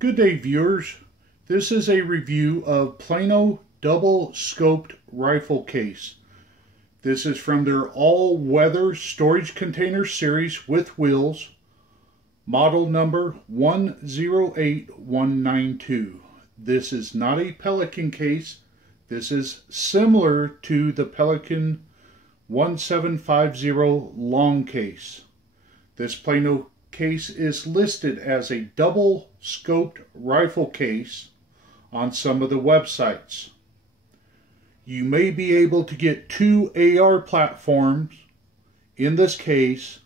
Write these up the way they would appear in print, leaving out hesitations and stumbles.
Good day, viewers. This is a review of Plano double scoped rifle case. This is from their all-weather storage container series with wheels, model number 108192. This is not a Pelican case. This is similar to the Pelican 1750 long case. This Plano case is listed as a double scoped rifle case on some of the websites. You may be able to get two AR platforms in this case,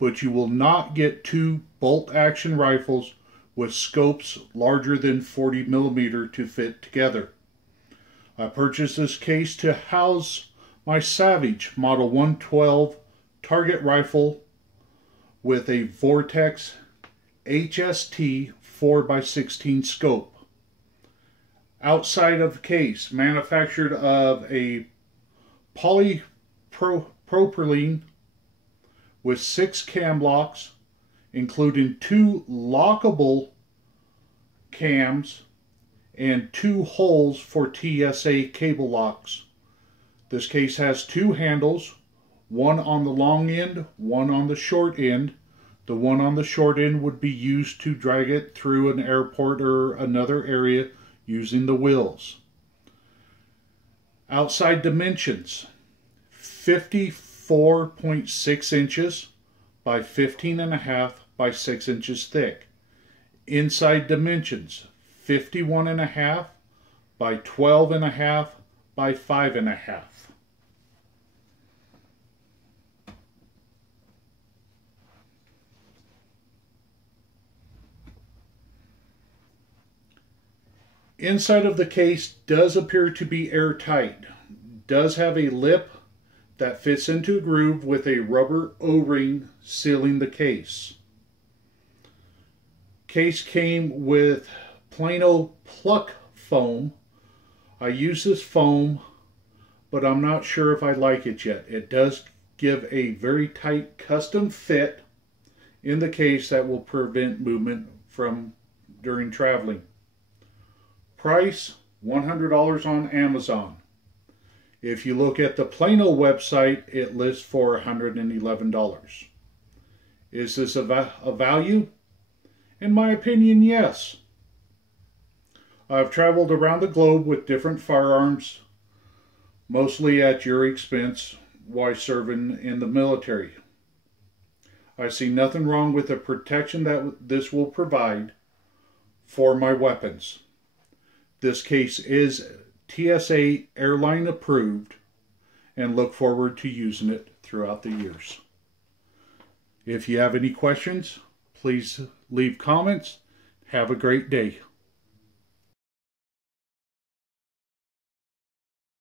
but you will not get two bolt action rifles with scopes larger than 40 millimeter to fit together. I purchased this case to house my Savage Model 112 target rifle with a Vortex HST 4x16 scope. Outside of the case, manufactured of a polypropylene with 6 cam locks, including 2 lockable cams and 2 holes for TSA cable locks. This case has 2 handles, one on the long end, one on the short end. The one on the short end would be used to drag it through an airport or another area using the wheels. Outside dimensions: 54.6 inches by 15.5 by 6 inches thick. Inside dimensions: 51.5 by 12.5 by 5.5. Inside of the case does appear to be airtight. Does have a lip that fits into a groove with a rubber O-ring sealing the case. Case came with Plano Pluck foam. I use this foam, but I'm not sure if I like it yet. It does give a very tight custom fit in the case that will prevent movement during traveling. Price, $100 on Amazon. If you look at the Plano website, it lists for $111. Is this a value? In my opinion, yes. I've traveled around the globe with different firearms, mostly at your expense while serving in the military. I see nothing wrong with the protection that this will provide for my weapons. This case is TSA airline approved, and look forward to using it throughout the years. If you have any questions, please leave comments. Have a great day.